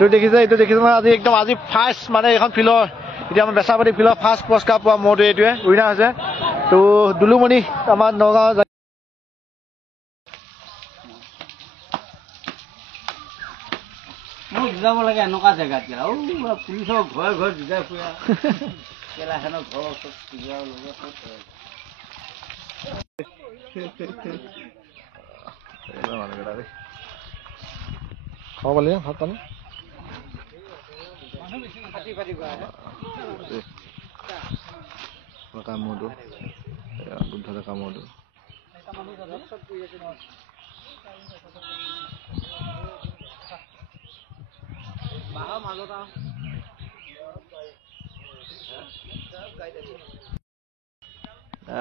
এইটো দেখিছে মানে আজি একদম আজি ফাৰ্ষ্ট মানে এখন ফিল্ডৰ এতিয়া আমাৰ বেচাপাতি ফিল্ডৰ ফাৰ্ষ্ট পুৰস্কাৰ পোৱা ম'হটো এইটোৱে উইনাৰ হৈছে তো দুলুমণি আমাৰ নগাঁও বুজাব লাগে এনেকুৱা জেগাত পুলিচৰ ঘৰে ঘৰে বুজাই ফুৰা কেলাখনৰ ঘৰৰ ওচৰত বুজাৰ লগত খাব পালি ভাত পানী কামটো বুদ্ধ কামটো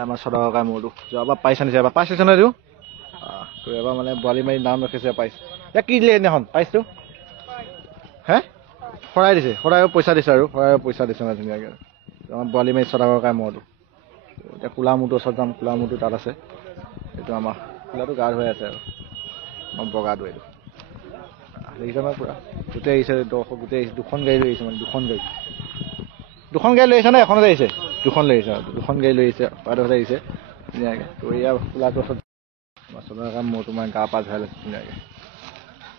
আমাৰ চদাকা মূৰটো যোৱাবাৰ পাইছা নিছে এবাৰ পাইছে ন এইটো তো এবাৰ মানে বোৱালি মাৰি নাম ৰাখিছে পাইছ এতিয়া কি দিলে সেইদিনাখন পাইছটো হে শৰাই দিছে শৰাই পইচা দিছে আৰু শৰাই পইচা দিছে মানে ধুনীয়াকৈ আমাৰ বোৱালি মাৰি চদাকা মূৰটো এতিয়া কোলা মূৰটো ওচৰত যাম কোলা মূৰটো তাত আছে এইটো আমাৰ কোলাটো গা ধুৱাই আছে আৰু আমাৰ বগাটো এইটো দেখিছে নহয় পুৰা গোটেই আহিছে দৰ্শক গোটেই আহিছে দুখন গাড়ী লৈ আহিছে মানে দুখন গাড়ী লৈ আহিছে নে এখনতে আহিছে দুখন লৈ আহিছে দুখন গাড়ী লৈ আহিছে পাৰতে আহিছে ধুনীয়াকৈ তো এয়া কোলাটো ওচৰত মাছৰ কাম মোৰ তোমাৰ গা পা ধুৱাই লৈছে ধুনীয়াকৈ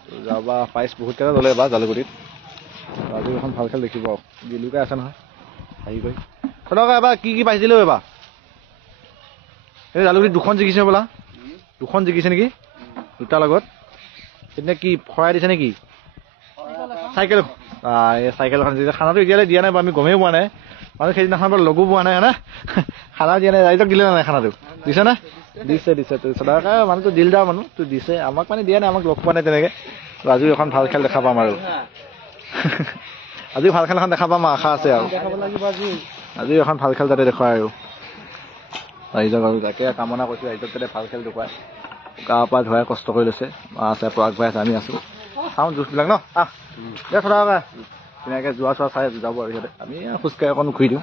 তো যাবা প্ৰাইজ বহুত কেইটা ল'লে বা জালুকুটিত আজি এখন ভাল খেল দেখিব গিলুকাই আছে নহয় আহি গৈ সদায় এবাৰ কি পাইছিলো এবাৰ এই জালুকুটিত দুখন জিকিছে বোলা দুখন জিকিছে নেকি দুটাৰ লগত সেইদিনা কি শৰাই দিছে নেকি চাইকেল এই চাইকেলখন দিছে খানাটো এতিয়ালৈ দিয়া নাই বা আমি গমেই পোৱা নাই মানে সেইদিনাখন বাৰু লগো পোৱা নাই হয়নে খানা দিয়া নাই ৰাইজক দিলে নাই খানাটো দিছে নে দিছে তো সদায় মানুহটো দিলদাৰ মানুহ তো দিছে আমাক মানে দিয়া নাই আমাক লগ পোৱা নাই তেনেকৈ আজিও এখন ভাল খেল দেখা পাম আৰু আজিও ভাল খেল এখন দেখা পাম আশা আছে আৰু আজিও এখন ভাল খেল যাতে দেখুৱায় আৰু ৰাইজক আৰু তাকে কামনা কৰিছোঁ ৰাইজক যাতে ভাল খেল দেখুৱায় গা পা ধুৱাই কষ্ট কৰি লৈছে আছে আগবাঢ়ি আছে আমি আছোঁ চাওঁ জুচবিলাক ন দে সদায় ধুনীয়াকৈ যোৱা চোৱা চাই যাব আৰু সিহঁতে আমি খোজকাঢ়ি অকণ ঘূৰি দিওঁ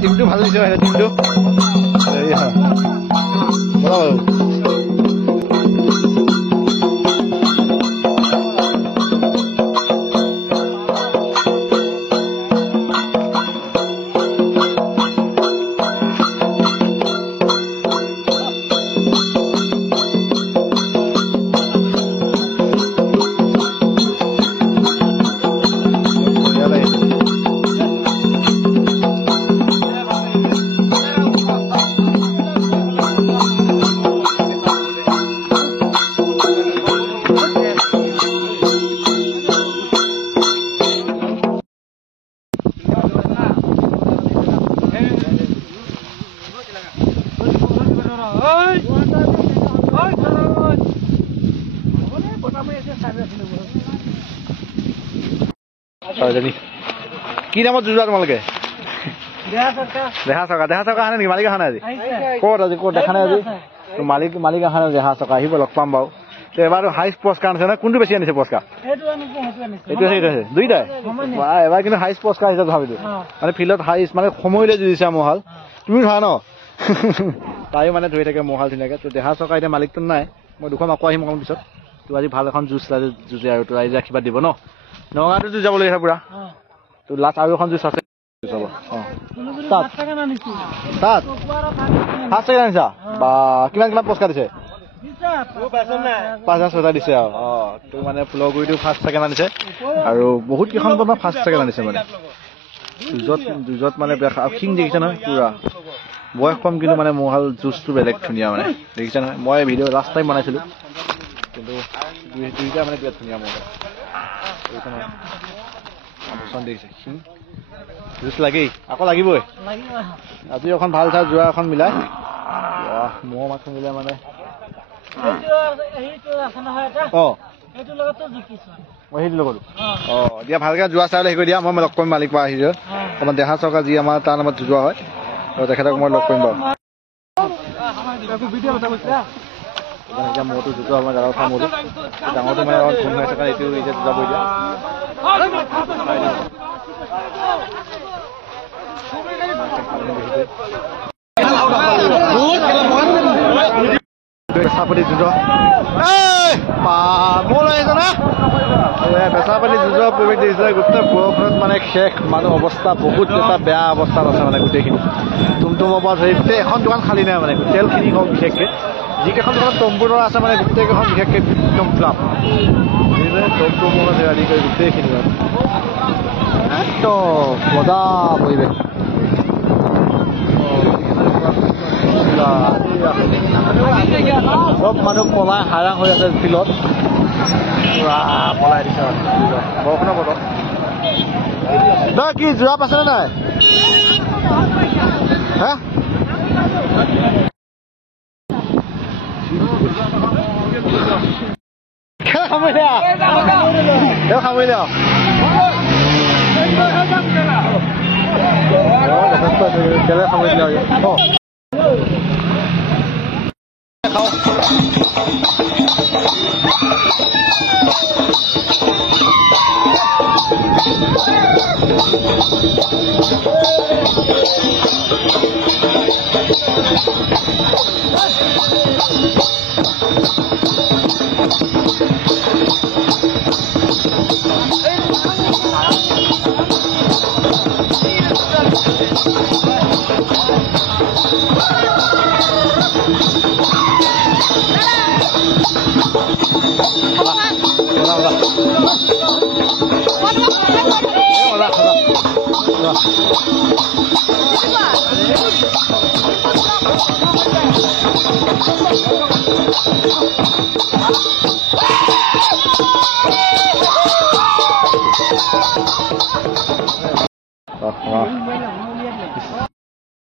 টিমটো ভাল লাগিছে টিমটো কি নামত যুঁজা তোমালোকে দেহা চকা আহে নেকি মালিক অহা নাই আজি ক'ত দেখা নাই আজি মালিক অহা নাই দেহা চকা আহিব লগ পাম বাৰু এবাৰ হাইষ্ট পুৰস্কাৰ আনিছে নহয় কোনটো বেছি আনিছে পুৰস্কাৰ এইটো আছে দুইটাই এবাৰ কিন্তু হাইষ্ট পুৰস্কাৰ হিচাপে ভাবিলো মানে ফিল্ডত হাইষ্ট মানে সময়লৈ যুঁজিছে মহাল তুমি ধৰা ন তাইও মানে ধৰি থাকে মহাল ধুনীয়াকৈ তো দেহা চকা এতিয়া মালিকটো নাই মই দুখন আকৌ আহিম অকণ পিছত তো আজি ভাল এখন যুঁজে আৰু তো ৰাইজে আশীৰ্বাদ দিব ন নগাঁৱতো যুঁজ যাবলৈ আছে পুৰা তো লাষ্ট আৰু এখন যুঁজ আছে তাত ফাৰ্ষ্ট ছেকেণ্ড আনিছা বা কিমান পুৰস্কাৰ দিছে 5,000 দিছে আৰু তো মানে ফুলগুৰিটো ফাৰ্ষ্ট ছেকেণ্ড আনিছে আৰু বহুত কেইখন ফাৰ্ষ্ট ছেকেণ্ড আনিছে মানে যুঁজত মানে খিং দেখিছে নহয় পুৰা বয়স কম কিন্তু মানে মহাল যুঁজটো বেলেগ ধুনীয়া মানে দেখিছে নহয় মই ভিডিঅ' লাষ্ট টাইম বনাইছিলোঁ কিন্তু দুইটা মানে বিৰাট ধুনীয়া মহাল দেখিছে যুঁজ লাগেই আকৌ লাগিবই আজি এখন ভাল চাই যোৱা এখন মিলাই মহ মাছ মিলাই মানে সেইটো লগতো দিয়া ভালকে যোৱা চাই হেৰি কৰি দিয়া মই লগ কৰিম মালিক পৰা আহি আমাৰ দেহা চৰকাৰ যি আমাৰ তাৰ নামত যোৱা হয় তেখেতক মই লগ কৰিম বাৰু এতিয়া মূৰটো জোতা আমাৰ ডাঙৰ উঠা মূৰটো ডাঙৰটো মানে অলপ ঘূণ হৈ আছে কাৰণে এইটো এতিয়া যাব এতিয়া বেচাপাতি যুঁজ মোৰ আহিছে না বেচাপাতি যুঁজৰ পৰিৱেশ দেখিছে গোটেই বৰষুণত মানে শেষ মানুহ অৱস্থা বহুত এটা বেয়া অৱস্থাত আছে মানে গোটেইখিনি টুমটুমৰ পৰা ধৰি গোটেই এখন দোকান খালী নাই মানে তেলখিনি হওক বিশেষকৈ যিকেইখন দোকানত টম্পুৰ আছে মানে গোটেইকেইখন বিশেষকৈ একদম ফ্লাপ টমটুমৰ আদি কৰি গোটেইখিনি একদম মজা পৰিৱেশ চব মানুহ পলাই হাৰাং হৈ আছে ফিল্ডত পলাই দিছে বৰষুণৰ বতৰ তই কি যোৱা পাইছেনে নাই হা খামৰি দিয়া খামৰি দিয়া কেলে খামৰি দিয়া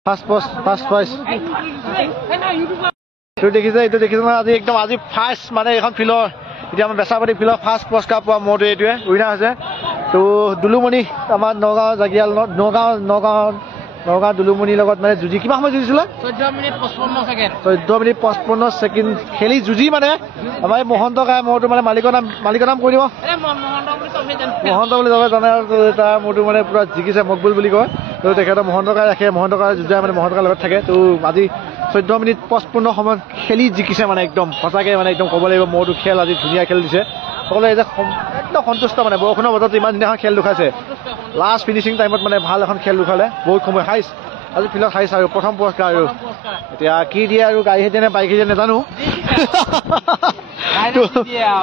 ফাৰ্ষ্ট প্ৰাইজ এইটো দেখিছে নহয় আজি একদম আজি ফাৰ্ষ্ট মানে এইখন ফিল্ডৰ এতিয়া আমাৰ বেচাপাতি ফিল্ডৰ ফাৰ্ষ্ট পুৰস্কাৰ পোৱা মোৰটো এইটোৱে উইনাৰ হৈছে তো দুলুমণি আমাৰ নগাঁও জাগিয়াল নগাঁও দুলুমণিৰ লগত মানে যুঁজি কিমান সময় যুঁজিছিলে 14 মিনিট 55 ছেকেণ্ড খেলি যুঁজি মানে আমাৰ এই মহন্ত গাই মোৰটো মানে মালিকৰ নাম কৈ দিব মহন্ত বুলি চবে জানে আৰু তাৰ মোৰটো মানে পুৰা জিকিছে মকবুল বুলি কয় তো তেখেতৰ মহন্ত গাই ৰাখে মহন্ত গাই যুঁজাই মানে মহন্ত গাৰ লগত থাকে তো আজি 14 মিনিট 55 সময়ত খেলি জিকিছে মানে একদম সঁচাকৈ মানে একদম ক'ব লাগিব মোৰটো খেল আজি ধুনীয়া খেল দিছে সকলোৱে যে একদম সন্তুষ্ট মানে বৰষুণৰ বতৰত ইমান ধুনীয়া খেল দুখাইছে লাষ্ট ফিনিচিং টাইমত মানে ভাল এখন খেল দুখালে বহুত সময় হাইছ আজি ফিল্ডত হাইছ আৰু প্ৰথম পুৰস্কাৰ আৰু এতিয়া কি দিয়ে আৰু গাড়ীহে দিয়ে নে বাইকে দিয়ে নাজানো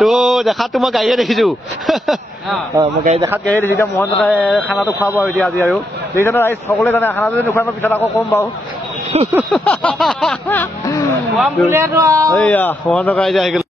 তো দেখাততো মই গাড়ীয়ে দেখিছোঁ মই দেখাত গাড়ীয়ে দেখিছোঁ এতিয়া মোহন খানাটো খুৱাব আৰু এতিয়া আজি আৰু যিজনে ৰাইজ সকলোৱে জানে খানাটো যদি নোখোৱাই মই পিছত আকৌ ক'ম বাৰু এইয়া মোহন এতিয়া আহি গ'ল